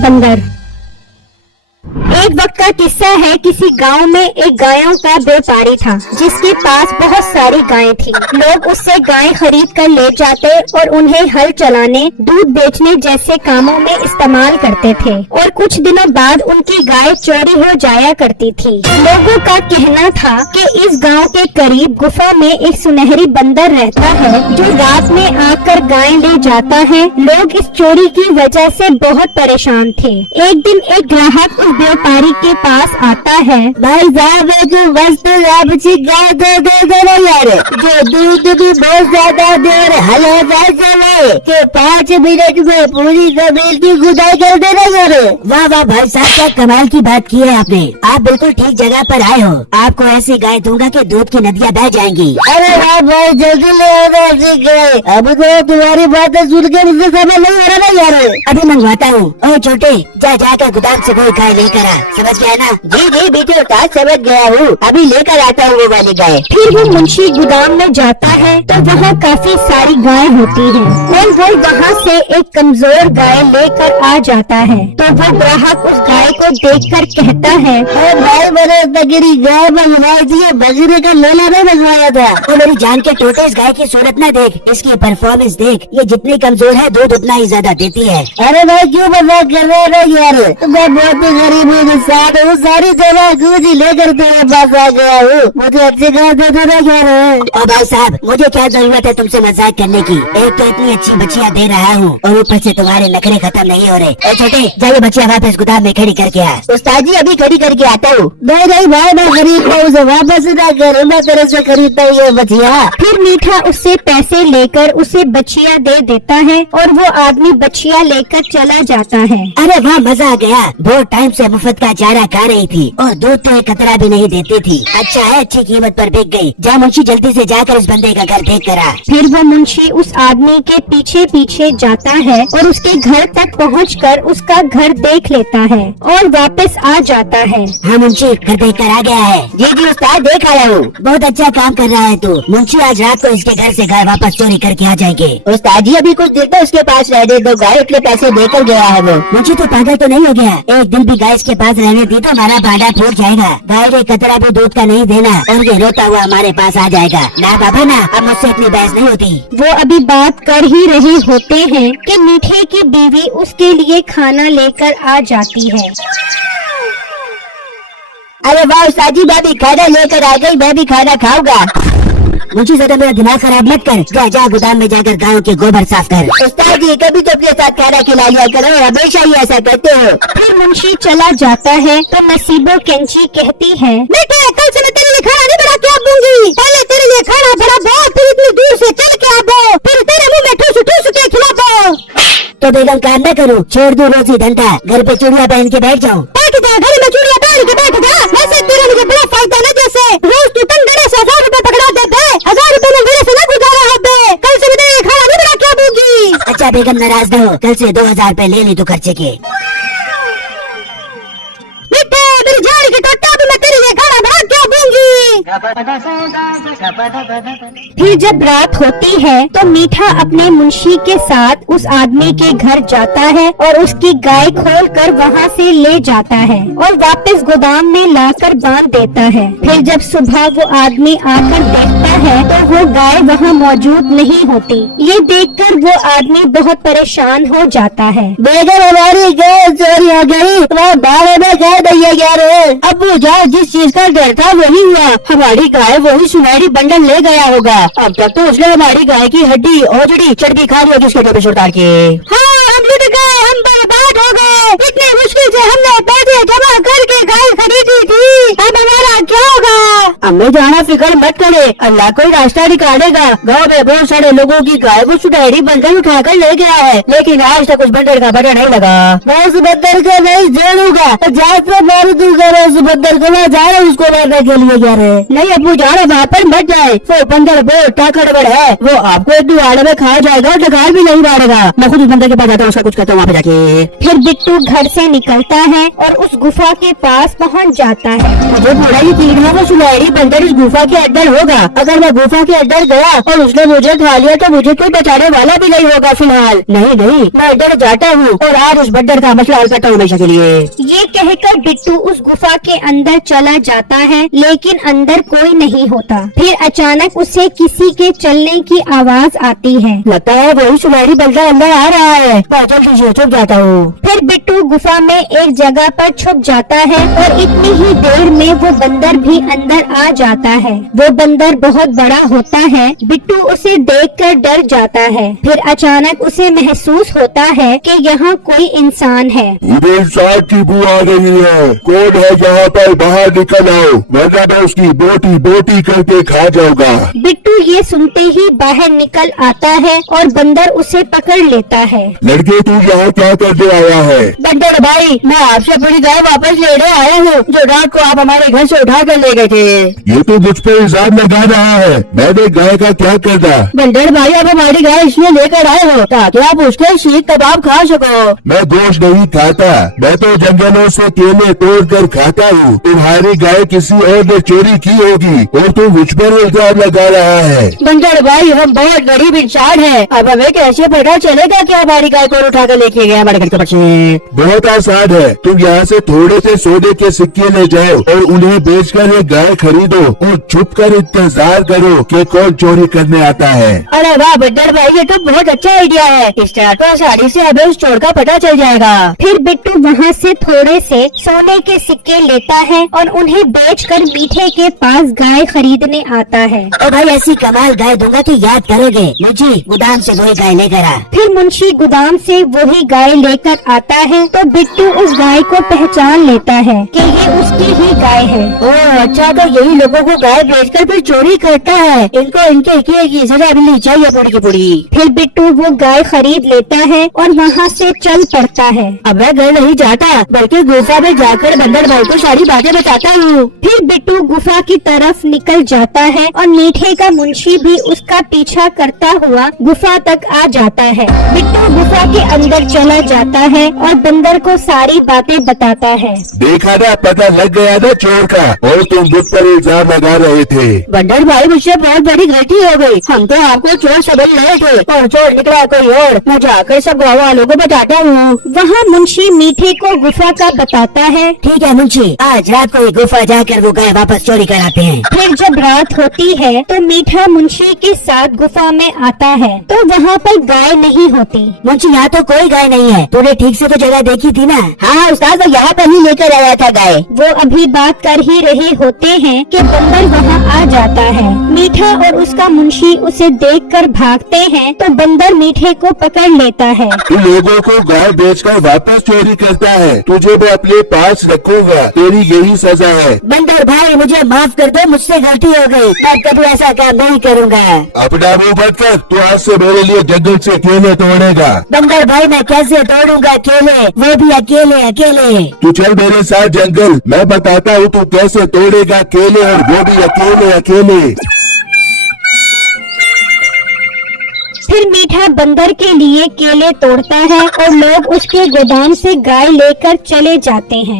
बंदर। एक वक्त का किस्सा है। किसी गांव में एक गायों का व्यापारी था जिसके पास बहुत सारी गायें थी। लोग उससे गायें खरीद कर ले जाते और उन्हें हल चलाने, दूध बेचने जैसे कामों में इस्तेमाल करते थे। और कुछ दिनों बाद उनकी गाय चोरी हो जाया करती थी। लोगों का कहना था कि इस गांव के करीब गुफा में एक सुनहरी बंदर रहता है जो रात में आकर गाय ले जाता है। लोग इस चोरी की वजह से बहुत परेशान थे। एक दिन एक ग्राहक उस व्यापारी के पास आता है। भाई साहब जो वस्तु आपकी गाय दे यार, जो दूध भी बहुत ज्यादा दे रहे, हलो के 5 मिनट में पूरी जमीन की खुदाई कर देना यार। वाह वाह भाई साहब, क्या कमाल की बात की है आपने। आप बिल्कुल ठीक जगह पर आए हो। आपको ऐसी गाय दूंगा कि दूध की नदियाँ बह जाएंगी। अरे वाह भाई, जल्दी ले आना ऐसी गाय। अब तो तुम्हारी बातें सुन के मुझे समझ नहीं आ रहा यार। अभी मंगवाता हूँ। ओ छोटे, जाकर गोदाम से कोई गाय लेकर आ। समझ गया ना? जी बेटे उस्ताद, समझ गया हूँ। अभी लेकर आता हूँ वो वाली गाय। फिर वो मुंशी गोदाम में जाता है तो वहाँ काफी सारी गाय होती है और वो वहाँ से एक कमजोर गाय लेकर आ जाता है। तो वो ग्राहक उस गाय को देखकर कहता है, भाई मैंने बकरी गाय मंगवाई थी, बकरी का लोला नहीं मंगवाया था। तो मेरी जान के टोटे, इस गाय की सूरत न देख, इसकी परफॉर्मेंस देख। ये जितनी कमजोर है दूध उतना ही ज्यादा देती है। अरे भाई क्यों मजाक कर रहे हो यार? मैं बहुत ही गरीब हूँ, सारी जगह दूध ही लेकर तेरे पास आ गया हूँ। मुझे अच्छी गाय दे देना यार। और भाई साहब, मुझे क्या जरूरत है तुमसे मजाक करने की। एक तो इतनी अच्छी बच्चियाँ दे रहा हूँ और ऊपर से तुम्हारे नखरे खत्म नहीं हो रहे। ए छोटे, जाइए बच्चियाँ वापस गोदाम में खड़ी करके आ। उस्ताद जी अभी खड़ी करके आता हूँ। नहीं भाई, मैं खरीदता हूँ, उसे वापस ना करो, मैं तेरे से खरीदता हूँ ये बच्चियाँ। फिर मीठा उससे पैसे लेकर उसे बच्चियाँ दे देता है और वो आदमी बच्चियाँ लेकर चला जाता है। अरे वाह, मजा आ गया। बहुत टाइम से मुफ्त का चारा खा रही थी और दूध तो एक कतरा भी नहीं देती थी। अच्छा है, अच्छी कीमत पर बिक गई। जा मुंशी, जल्दी से जाकर इस बंदे का घर देख कर आ। फिर वो मुंशी उस आदमी के पीछे पीछे जाता है और उसके घर तक पहुंचकर उसका घर देख लेता है और वापस आ जाता है। हाँ मुंशी, घर देख कर आ गया है। जी उस्ताद, देख आया हूँ। बहुत अच्छा काम कर रहा है तू। मुंशी आज रात को इसके घर से गाय वापस चोरी करके आ जाएंगे। उस्ताद जी अभी कुछ देर तो उसके पास रहने दो, गाय इतने पैसे देकर गया है वो। मुंशी तो पागल तो नहीं हो गया? एक दिन भी गाय इसके पास रहने दी तो हमारा भाड़ा फूट जाएगा। गाय ने कतरा भी दूध का नहीं देना और ये रोता हुआ हमारे पास आ जाएगा। ना बाबा ना, अब मुझसे इतनी बहस नहीं होती। वो अभी बात कर ही रहे होते हैं कि मीठे की बीवी उसके लिए खाना लेकर आ जाती है। अरे वाह उस्ताद जी, मैं भी खाना लेकर आ गई, मैं भी खाना खाऊंगा। मुझे ज्यादा मेरा दिमाग खराब मत कर। जा गोदाम में जाकर गायों के गोबर साफ कर। उस्ताद जी कभी तो अपने साथ खाना खिला लिया करो, हमेशा ही ऐसा करते हो। फिर मुंशी चला जाता है तो नसीबो कैंची कहती है, बेटे कल से मैं तेरे लिए खाना नहीं बना के आ दूंगी। पहले तेरे लिए खाना बना दो, फिर इतनी दूर से चल के आ दो, फिर तेरे मुँह में ठूस ठूस के खिला दो। तो बेगम काम न करूँ, छोड़ दूँ रोजी धंधा, घर पे चूड़िया पहन के बैठ जाऊँ। घर में चूड़िया पहन के बैठ जा। वैसे तेरा मुझे बड़ा फायदा ना, जैसे रोज तू तंगड़े से 1000 रुपए पकड़ा देते, 1000 रुपए में मेरे से न गुजारा होते। कल से मैं खाना नहीं बना के दूंगी। अच्छा बेगम नाराज न हो, कल से 2000 रुपए ले ली तू खर्चे के। बेटे मेरी जान की टोटा, भी मैं तेरे लिए खाना बना के दूंगी। फिर जब रात होती है तो मीठा अपने मुंशी के साथ उस आदमी के घर जाता है और उसकी गाय खोलकर वहाँ से ले जाता है और वापस गोदाम में लाकर बांध देता है। फिर जब सुबह वो आदमी आकर देखता है तो वो गाय वहाँ मौजूद नहीं होती। ये देखकर वो आदमी बहुत परेशान हो जाता है। बेगम हमारी गाय चोरी हो गई, बारे में कह दैया यार। अब वो जाए, जिस चीज का डर था वही हुआ। हमारी गाय वही सुनहरी बंडल ले गया होगा। अब तक तो उसने हमारी गाय की हड्डी ओजड़ी चर्बी खा ली होगी उसके टोपे उतार के। हाँ, हम लुट गए, हम बर्बाद हो गए। इतने मुश्किल से हमने पैसे जमा करके गाय खरीदी थी, अब हमारा क्या होगा? हमें जाना, फिक्र मत करे, अल्लाह कोई रास्ता निकालेगा। गाँव में बहुत सारे लोगों की गाय को सुनहरी बंडल उठा कर ले गया है, लेकिन आज तक उस बंडल का पता नहीं लगा। मैं उस बंदर को नहीं छोड़ूंगा, जाकर मारू दूंगा। उस बंदर को मैं जा रहा हूँ, उसको मारने के लिए जा रहे। नहीं अबू जाना, वहाँ पर मत जाए। वो बंदर बहुत ताकतवर है, वो आपको एक दुआड़े में खा जाएगा, डकार भी नहीं मारेगा। मैं खुद उस बंदर के पास जाता हूँ, उसका कुछ करता हूँ वहाँ पे जाके। फिर बिट्टू घर से निकलता है और उस गुफा के पास पहुँच जाता है। मुझे बड़ा यकीन है वो सुनहरी बंदर बंदर इस गुफा के अंदर होगा। अगर मैं गुफा के अंदर गया और उसने मुझे खा लिया तो मुझे कोई बचाने वाला भी नहीं होगा फिलहाल। नहीं नहीं, मैं अंदर जाता हूँ और आज उस बंदर का मसला हल करता हूँ हमेशा के लिए। ये कहकर बिट्टू उस गुफा के अंदर चला जाता है, लेकिन अंदर कोई नहीं होता। फिर अचानक उसे किसी के चलने की आवाज आती है। लगता है वही सुनहरी बंदर अंदर आ रहा है। जल्दी से छुप जाता हूँ। फिर बिट्टू गुफा में एक जगह पर छुप जाता है और इतनी ही देर में वो बंदर भी अंदर आ जाता है। वो बंदर बहुत बड़ा होता है। बिट्टू उसे देखकर डर जाता है। फिर अचानक उसे महसूस होता है कि यहाँ कोई इंसान है। इधर इंसान की बू आ रही है। कौन है यहाँ पर? बाहर निकल आओ, वरना मैं उसकी बोटी बोटी करके खा जाऊंगा। बिट्टू ये सुनते ही बाहर निकल आता है और बंदर उसे पकड़ लेता है। लड़के, तू यहाँ क्या करने आया है? बंदर भाई, मैं आपसे अपनी गाय वापस लेने आया हूँ जो रात को आप हमारे घर से उठा कर ले गए थे। ये तो मुझ पर इल्जाम लगा रहा है। मैंने गाय का क्या करना? बंदर भाई, आप हमारी गाय इसलिए लेकर आए हो ताकि आप उसके सीख कबाब खा सको। मैं गोश्त नहीं खाता, मैं तो जंगलों से केले तोड़ कर खाता हूँ। तुम्हारी गाय किसी और ने चोरी की होगी और तू मुझ पर इल्जाम लगा रहा है। बंदर भाई, हम बहुत गरीब इंसान हैं। अब हमें कैसे पता चलेगा कि हमारी गाय कौन उठा कर लेके गया हमारे घर के बच्चे? बहुत आसान है, तुम यहाँ से थोड़े से सोने के सिक्के ले जाओ और उन्हें बेचकर एक गाय खरीदो और छुप कर इंतजार करो कि कौन चोरी करने आता है। अरे वाह बंदर भाई, ये तो बहुत अच्छा आइडिया है। इस तरह तो आसानी से हमें उस चोर का पता चल जाएगा। फिर बिट्टू वहाँ से थोड़े से सोने के सिक्के लेता है और उन्हें बेचकर मीठे के पास गाय खरीदने आता है। ओ भाई, ऐसी कमाल गाय दूंगा कि याद करोगे। मुझे गोदाम से वही गाय लेकर आ। फिर मुंशी गोदाम से वही गाय लेकर आता है तो बिट्टू उस गाय को पहचान लेता है कि ये उसकी ही गाय है। ओह अच्छा, तो यही लोगों को गाय बेचकर फिर चोरी करता है। इनको इनके की सजा मिलनी चाहिए पूरी की पूरी। फिर बिट्टू वो गाय खरीद लेता है और वहाँ से चल पड़ता है। अब मैं घर नहीं जाता बल्कि गुफा में जाकर बंदर भाई को सारी बातें बताता हूँ। फिर बिट्टू गुफा की तरफ निकल जाता है और मीठे का मुंशी भी उसका पीछा करता हुआ गुफा तक आ जाता है। बिट्टू गुफा के अंदर चला जाता है और बंदर को सारी बातें बताता है। देखा ना, पता लग गया ना चोर का, और तुम मुझ पर इल्जाम लगा रहे थे। बंदर भाई, मुझसे बहुत बड़ी गलती हो गई। हम तो आपको चोर समझ रहे थे और चोर निकला कोई और। मैं जाकर सब गाँव वालों को बताता हूँ। वहाँ मुंशी मीठे को गुफा का बताता है। ठीक है मुंशी, आज रात को गुफा जाकर वो गाय वापस चोरी कराते हैं। फिर जब रात होती है तो मीठा मुंशी के साथ गुफा में आता है तो वहाँ पर गाय नहीं होती। मुंशी, यहाँ तो कोई गाय नहीं है। तूने ठीक से तो जगह देखी थी ना? हाँ उस्ताद, तो यहाँ पर ही लेकर आया था गाय। वो अभी बात कर ही रहे होते हैं कि बंदर वहाँ आ जाता है। मीठा और उसका मुंशी उसे देखकर भागते हैं तो बंदर मीठे को पकड़ लेता है। तू लोगों को गाय बेचकर वापस चोरी करता है, तुझे मैं अपने पास रखूंगा, तेरी यही सजा है। बंदर भाई, मुझे माफ कर दो, मुझसे गलती हो गई। मैं कभी ऐसा काम नहीं करूँगा। अपना मुंह बंद कर, तू आज से मेरे लिए जंगल से केले तोड़ेगा। बंदर भाई, मैं कैसे तोड़ूंगा केले, वो भी अकेले अकेले? तू चल मेरे साथ जंगल, मैं बताता हूँ तू कैसे तोड़ेगा केले, और वो भी अकेले अकेले। फिर मीठा बंदर के लिए केले तोड़ता है और लोग उसके गोदाम से गाय लेकर चले जाते हैं।